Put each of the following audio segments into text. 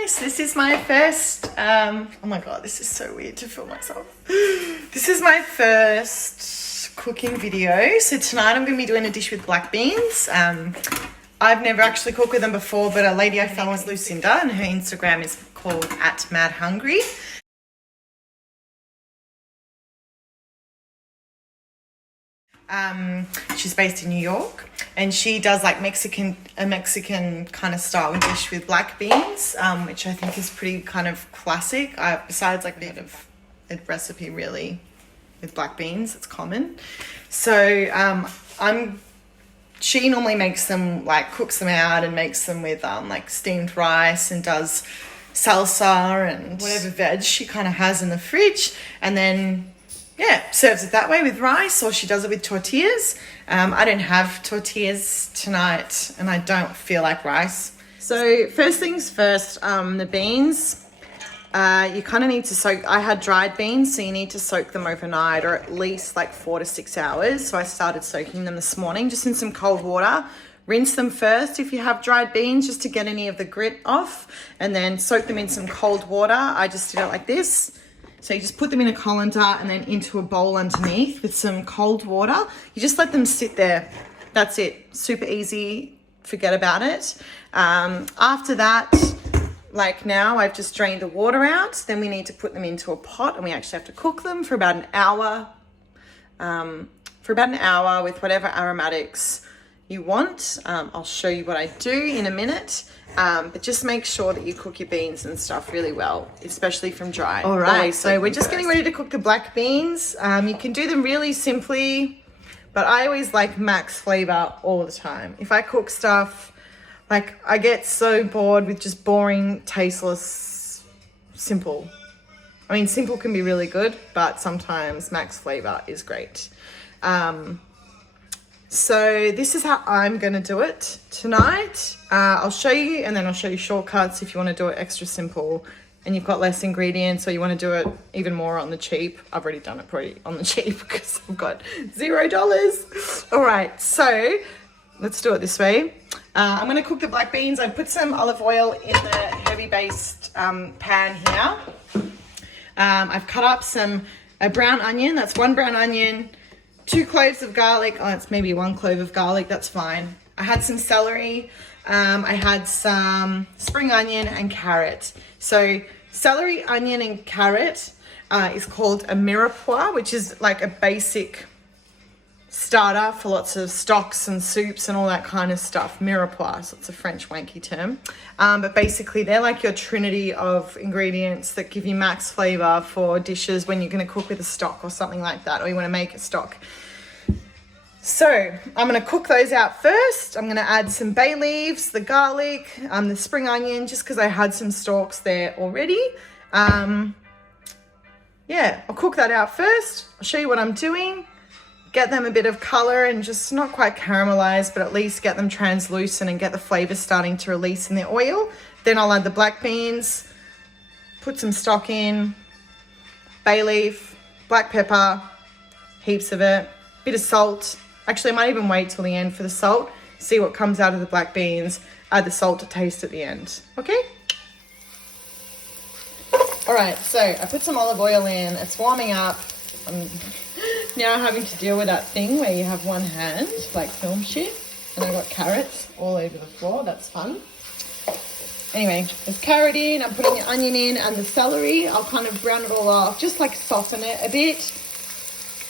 guys, this is my first, oh my god, this is so weird to film myself. This is my first cooking video. So tonight I'm going to be doing a dish with black beans. I've never actually cooked with them before, but a lady I found was Lucinda, and her Instagram is called @madhungry. She's based in New York, and she does like a Mexican kind of style dish with black beans, which I think is pretty kind of classic. Besides like a bit of a recipe really with black beans, it's common. So she normally makes them, like cooks them out and makes them with like steamed rice, and does salsa and whatever veg she kind of has in the fridge, and then serves it that way with rice, or she does it with tortillas. I don't have tortillas tonight, and I don't feel like rice. So first things first, the beans, you kind of need to soak. I had dried beans, so you need to soak them overnight, or at least like 4 to 6 hours. So I started soaking them this morning, just in some cold water. Rinse them first if you have dried beans, just to get any of the grit off, and then soak them in some cold water. I just did it like this. So you just put them in a colander and then into a bowl underneath with some cold water. You just let them sit there. That's it. Super easy. Forget about it. After that, like now, I've just drained the water out. Then we need to put them into a pot, and we actually have to cook them for about an hour. With whatever aromatics you want. I'll show you what I do in a minute. But just make sure that you cook your beans and stuff really well, especially from dry. All right, so we're just getting ready to cook the black beans. You can do them really simply, but I always like max flavor all the time. If I cook stuff, like I get so bored with just boring, tasteless, simple. I mean, simple can be really good, but sometimes max flavor is great. So this is how I'm going to do it tonight. I'll show you, and then I'll show you shortcuts if you want to do it extra simple and you've got less ingredients, or you want to do it even more on the cheap. I've already done it pretty on the cheap because I've got $0. All right, so let's do it this way. I'm going to cook the black beans. I put some olive oil in the heavy based pan here. I've cut up a brown onion. That's 1 brown onion. 2 cloves of garlic. Oh, it's maybe 1 clove of garlic. That's fine. I had some celery. I had some spring onion and carrot. So celery, onion, and carrot is called a mirepoix, which is like a basic starter for lots of stocks and soups and all that kind of stuff. Mirepoix. So it's a French wanky term. But basically, they're like your trinity of ingredients that give you max flavor for dishes when you're going to cook with a stock or something like that, or you want to make a stock. So I'm going to cook those out first. I'm going to add some bay leaves, the garlic, the spring onion, just because I had some stalks there already. I'll cook that out first. I'll show you what I'm doing. Get them a bit of color and just not quite caramelized, but at least get them translucent and get the flavor starting to release in the oil. Then I'll add the black beans, put some stock in, bay leaf, black pepper, heaps of it, bit of salt. Actually, I might even wait till the end for the salt, see what comes out of the black beans, add the salt to taste at the end. Okay? All right, so I put some olive oil in. It's warming up. I'm now having to deal with that thing where you have one hand, like film shit, and I got carrots all over the floor. That's fun. Anyway, there's carrot in, I'm putting the onion in and the celery. I'll kind of brown it all off, just like soften it a bit.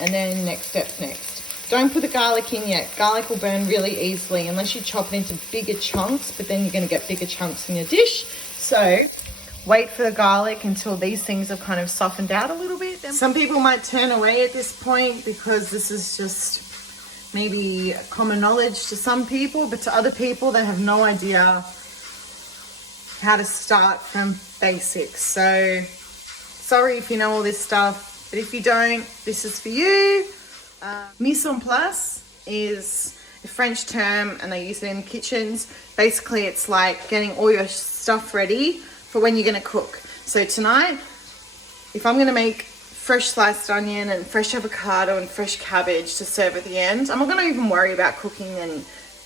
And then next steps next. Don't put the garlic in yet. Garlic will burn really easily unless you chop it into bigger chunks, but then you're going to get bigger chunks in your dish. So wait for the garlic until these things have kind of softened out a little bit. Some people might turn away at this point because this is just maybe common knowledge to some people, but to other people, they have no idea how to start from basics. So sorry if you know all this stuff, but if you don't, this is for you. Mise en place is a French term, and they use it in kitchens. Basically, it's like getting all your stuff ready for when you're going to cook. So tonight, if I'm going to make fresh sliced onion and fresh avocado and fresh cabbage to serve at the end, I'm not going to even worry about cooking and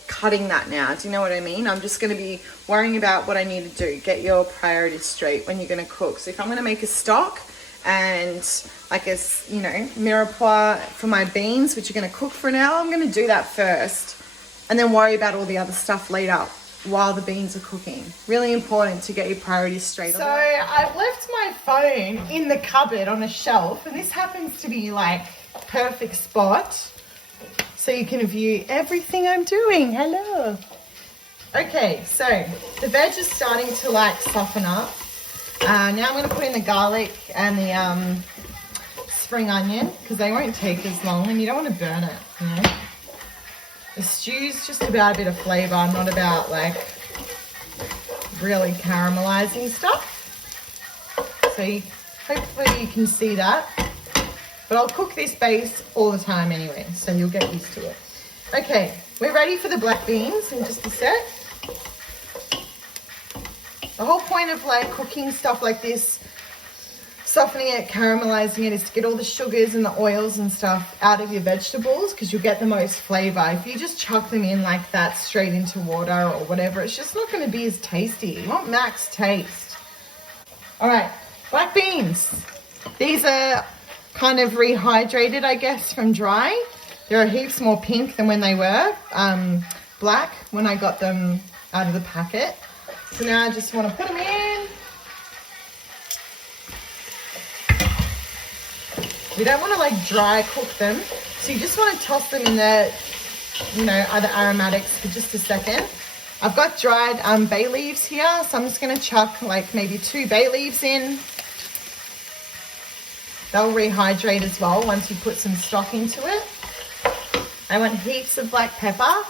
cutting that now. Do you know what I mean? I'm just going to be worrying about what I need to do. Get your priorities straight when you're going to cook. So if I'm going to make a stock and like a, you know, mirepoix for my beans, which are going to cook for an hour, I'm going to do that first and then worry about all the other stuff later while the beans are cooking. Really important to get your priorities straight. So I've left my phone in the cupboard on a shelf, and this happens to be like perfect spot so you can view everything I'm doing. Hello. Okay, so the veg is starting to like soften up. Now I'm going to put in the garlic and the spring onion because they won't take as long, and you don't want to burn it, you know. The stew's just about a bit of flavour, not about like really caramelizing stuff. So hopefully you can see that. But I'll cook this base all the time anyway, so you'll get used to it. Okay, we're ready for the black beans in just a sec. The whole point of like cooking stuff like this, softening it, caramelizing it, is to get all the sugars and the oils and stuff out of your vegetables because you'll get the most flavor. If you just chuck them in like that straight into water or whatever, it's just not going to be as tasty. You want max taste. All right, black beans. These are kind of rehydrated, I guess, from dry. They're heaps more pink than when they were black when I got them out of the packet. So now I just want to put them in. You don't want to like dry cook them. So you just want to toss them in the, you know, other aromatics for just a second. I've got dried bay leaves here. So I'm just going to chuck like maybe 2 bay leaves in. They'll rehydrate as well once you put some stock into it. I want heaps of black pepper.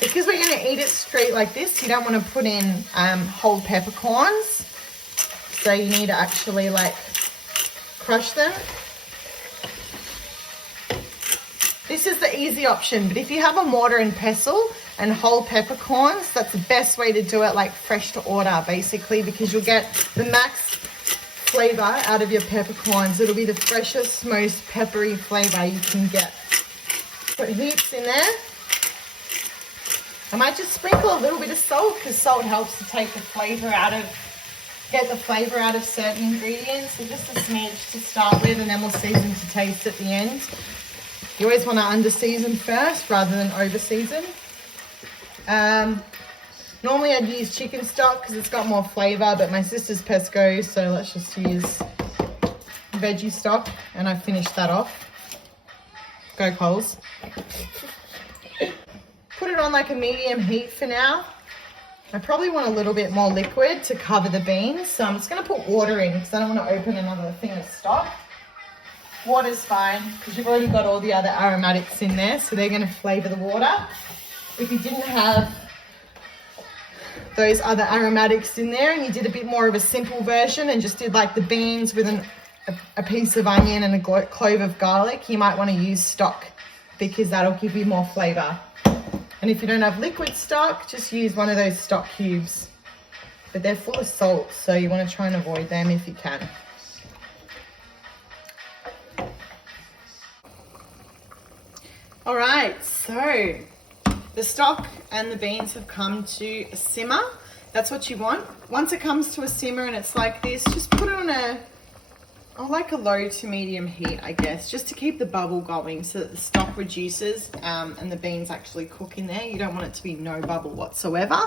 Because we're going to eat it straight like this, you don't want to put in whole peppercorns. So you need to actually like crush them. This is the easy option, but if you have a mortar and pestle and whole peppercorns, that's the best way to do it, like fresh to order basically, because you'll get the max flavor out of your peppercorns. It'll be the freshest, most peppery flavor you can get. Put heaps in there. I might just sprinkle a little bit of salt because salt helps to take the flavor out of, get the flavor out of certain ingredients. So just a smidge to start with, and then we'll season to taste at the end. You always want to under-season first rather than over-season. Normally I'd use chicken stock because it's got more flavor, but my sister's pesco, so let's just use veggie stock, and I finished that off. Go Coles. Put it on like a medium heat for now. I probably want a little bit more liquid to cover the beans, so I'm just going to put water in because I don't want to open another thing of stock. Water's fine because you've already got all the other aromatics in there, so they're going to flavour the water. If you didn't have those other aromatics in there and you did a bit more of a simple version and just did like the beans with a piece of onion and a clove of garlic, you might want to use stock because that'll give you more flavour. And if you don't have liquid stock, just use one of those stock cubes. But they're full of salt, so you want to try and avoid them if you can. All right, so the stock and the beans have come to a simmer. That's what you want. Once it comes to a simmer and it's like this, just put it on like a low to medium heat, I guess, just to keep the bubble going so that the stock reduces and the beans actually cook in there. You don't want it to be no bubble whatsoever.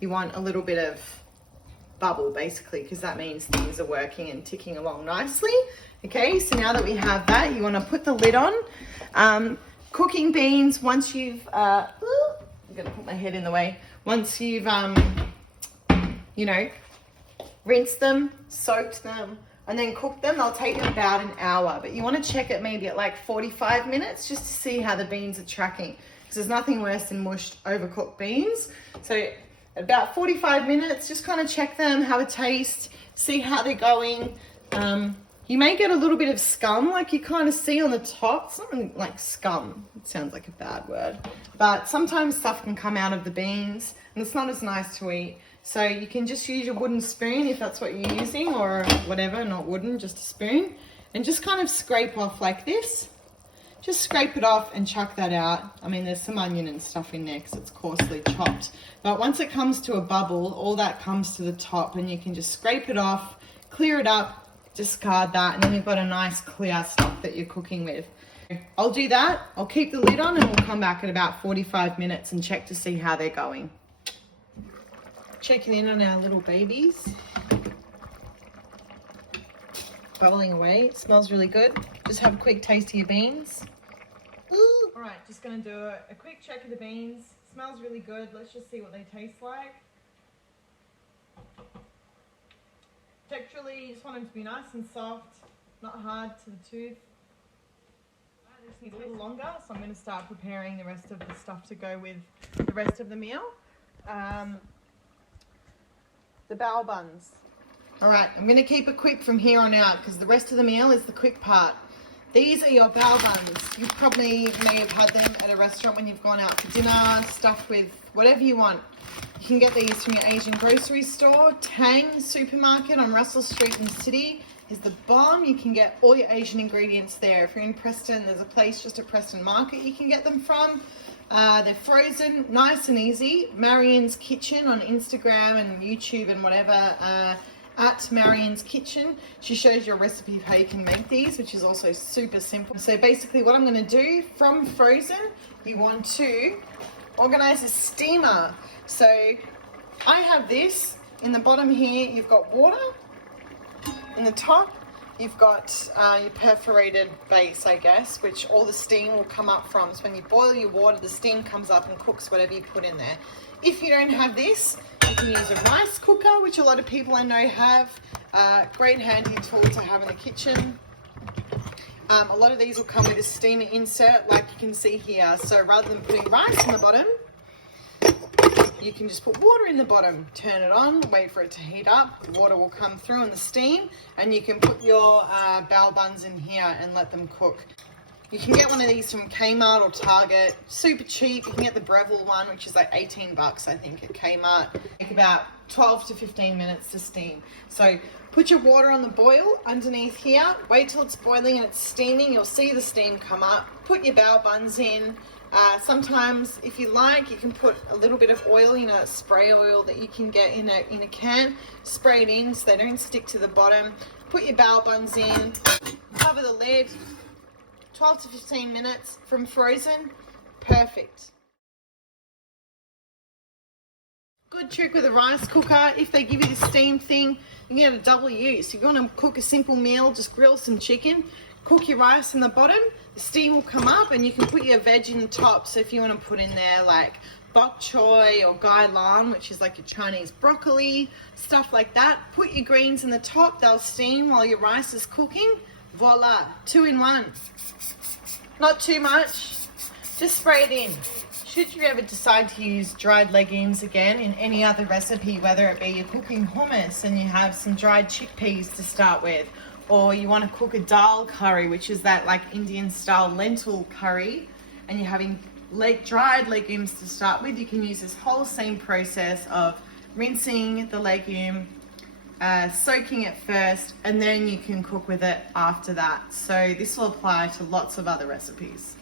You want a little bit of bubble basically, because that means things are working and ticking along nicely. Okay, so now that we have that, you want to put the lid on. Cooking beans, once you've, I'm going to put my head in the way. Once you've, you know, rinsed them, soaked them, and then cooked them, they'll take about an hour. But you want to check it maybe at like 45 minutes just to see how the beans are tracking. Because there's nothing worse than mushed, overcooked beans. So about 45 minutes, just kind of check them, have a taste, see how they're going. You may get a little bit of scum, like you kind of see on the top. Something like scum. It sounds like a bad word. But sometimes stuff can come out of the beans, and it's not as nice to eat. So you can just use your wooden spoon if that's what you're using, or whatever, not wooden, just a spoon. And just kind of scrape off like this. just scrape it off and chuck that out. I mean, there's some onion and stuff in there because it's coarsely chopped. But once it comes to a bubble, all that comes to the top and you can just scrape it off, clear it up, discard that, and then you've got a nice clear stock that you're cooking with. I'll do that. I'll keep the lid on and we'll come back at about 45 minutes and check to see how they're going. Checking in on our little babies. Bubbling away. It smells really good. Just have a quick taste of your beans. Ooh. All right, just gonna do a quick check of the beans. Smells really good. Let's just see what they taste like. Texturally, you just want them to be nice and soft, not hard to the tooth. They just need a little longer, so I'm going to start preparing the rest of the stuff to go with the rest of the meal. The bao buns. All right, I'm going to keep it quick from here on out because the rest of the meal is the quick part. These are your bao buns. You probably may have had them at a restaurant when you've gone out for dinner, stuffed with whatever you want. You can get these from your Asian grocery store. Tang supermarket on Russell Street in the city is the bomb. You can get all your Asian ingredients there. If you're in Preston, there's a place just at Preston Market you can get them from. They're frozen, nice and easy. Marion's Kitchen on Instagram and YouTube and whatever, at Marion's Kitchen. She shows you a recipe of how you can make these, which is also super simple. So basically what I'm going to do from frozen, you want to organize a steamer. So I have this in the bottom here. You've got water. In the top, you've got your perforated base, I guess, which all the steam will come up from. So when you boil your water, the steam comes up and cooks whatever you put in there. If you don't have this, you can use a rice cooker, which a lot of people I know have. Great handy tool to have in the kitchen. A lot of these will come with a steamer insert, like you can see here. So rather than putting rice in the bottom, you can just put water in the bottom, turn it on, wait for it to heat up. The water will come through in the steam, and you can put your bao buns in here and let them cook. You can get one of these from Kmart or Target, super cheap. You can get the Breville one, which is like 18 bucks, I think, at Kmart. Take about 12 to 15 minutes to steam. So put your water on the boil underneath here, wait till it's boiling and it's steaming. You'll see the steam come up. Put your bao buns in. Sometimes, if you like, you can put a little bit of oil, you know, spray oil that you can get in a can. Spray it in so they don't stick to the bottom. Put your bao buns in, cover the lid. 12 to 15 minutes from frozen, perfect. Good trick with a rice cooker, if they give you the steam thing, you can get a double use. If you want to cook a simple meal, just grill some chicken, cook your rice in the bottom, the steam will come up and you can put your veg in the top. So if you want to put in there like bok choy or gai lan, which is like your Chinese broccoli, stuff like that, put your greens in the top, they'll steam while your rice is cooking. Voila, 2 in 1. Not too much, just spray it in. Should you ever decide to use dried legumes again in any other recipe, whether it be you're cooking hummus and you have some dried chickpeas to start with, or you want to cook a dal curry, which is that like Indian style lentil curry, and you're having dried legumes to start with, you can use this whole same process of rinsing the legume, soaking it first, and then you can cook with it after that. So this will apply to lots of other recipes.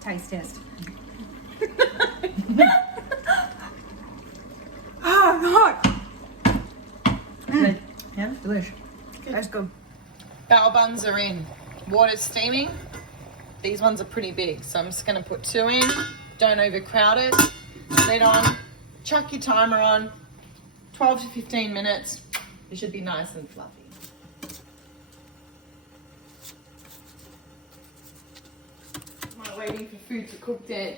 Taste test. Hot. Good. Yeah, delish. That's good. Bao buns are in. Water's steaming. These ones are pretty big, so I'm just going to put 2 in. Don't overcrowd it. Lid on. Chuck your timer on. 12 to 15 minutes. It should be nice and fluffy. Am I waiting for food to cook dead?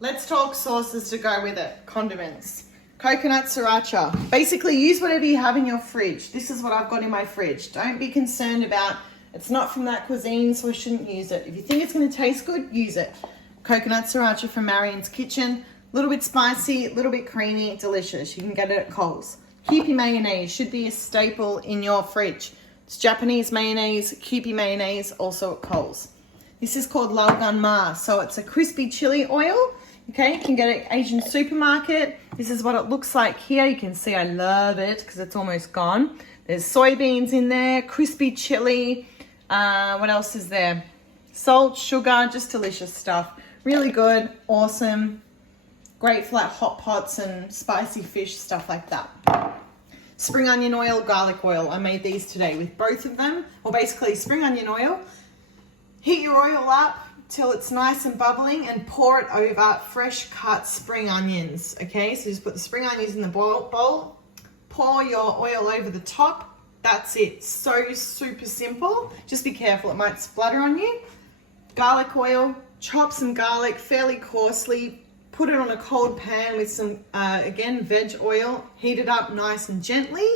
Let's talk sauces to go with it. Condiments. Coconut sriracha. Basically, use whatever you have in your fridge. This is what I've got in my fridge. Don't be concerned about, it's not from that cuisine, so I shouldn't use it. If you think it's going to taste good, use it. Coconut sriracha from Marion's Kitchen. A little bit spicy, a little bit creamy, delicious. You can get it at Coles. Kewpie mayonnaise should be a staple in your fridge. It's Japanese mayonnaise, Kewpie mayonnaise, also at Coles. This is called Lalgan Ma, so it's a crispy chili oil. Okay, you can get it at Asian supermarket. This is what it looks like here. You can see I love it because it's almost gone. There's soybeans in there, crispy chili, What else is there? Salt, sugar, just delicious stuff. Really good, awesome. Great for like hot pots and spicy fish, stuff like that. Spring onion oil, garlic oil. I made these today with both of them. Well, basically spring onion oil. Heat your oil up till it's nice and bubbling and pour it over fresh cut spring onions. Okay, so just put the spring onions in the bowl, pour your oil over the top. That's it. So super simple. Just be careful, it might splatter on you. Garlic oil, chop some garlic fairly coarsely. Put it on a cold pan with some, again, veg oil. Heat it up nice and gently.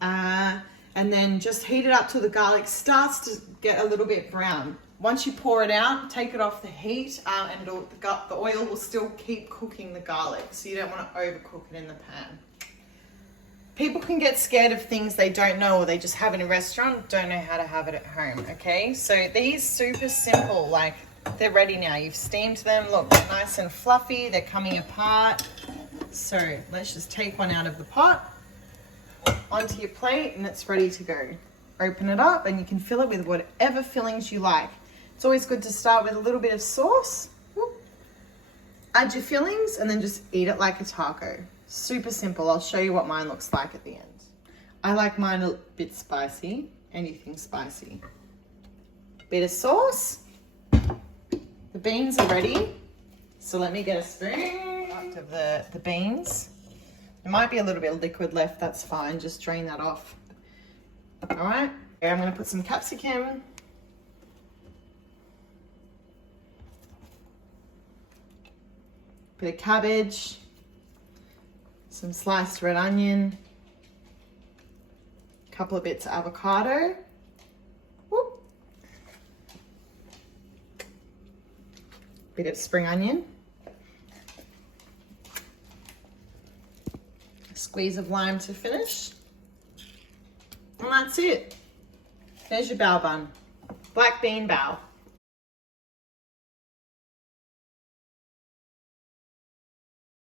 And then just heat it up till the garlic starts to get a little bit brown. Once you pour it out, take it off the heat, and the oil will still keep cooking the garlic. So you don't want to overcook it in the pan. People can get scared of things they don't know or they just have in a restaurant, don't know how to have it at home, okay? So these super simple, like, they're ready now. You've steamed them. Look, nice and fluffy. They're coming apart. So let's just take one out of the pot onto your plate and it's ready to go. Open it up and you can fill it with whatever fillings you like. It's always good to start with a little bit of sauce. Whoop. Add your fillings and then just eat it like a taco. Super simple. I'll show you what mine looks like at the end. I like mine a bit spicy. Anything spicy. Bit of sauce. The beans are ready, so let me get a spoon of the beans. There might be a little bit of liquid left, that's fine, just drain that off. All right, here I'm gonna put some capsicum. Bit of cabbage, some sliced red onion, a couple of bits of avocado. Bit of spring onion, a squeeze of lime to finish, and that's it. There's your bao bun, black bean bao.